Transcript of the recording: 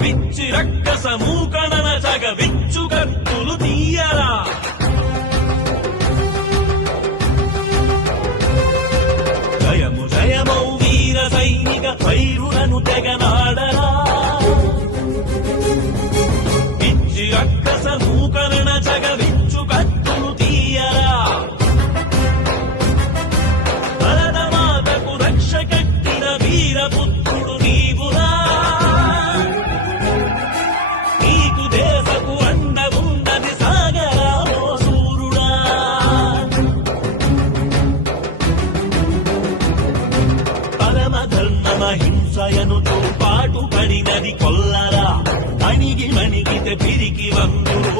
పిచ్చి రక్కస మూకణన జగ విచ్చు కత్తులు తీయరా జయము జయమౌ వీర సైనిక వైరులను తెగనాడరా పిచ్చి రక్కస మూకరణ జగ విచ్చు కత్తులు తీయరా భరతమాతకు రక్ష కట్టిన వీరపుత్రుడు నీవురా నీకు దేశపు అండ ఉన్నది సాగరా ఓ సూరుడా పరమధర్మహింసయనుతో పాటు పడినది కొల్లరా మణిగి మణిగితే పిరికి వందులు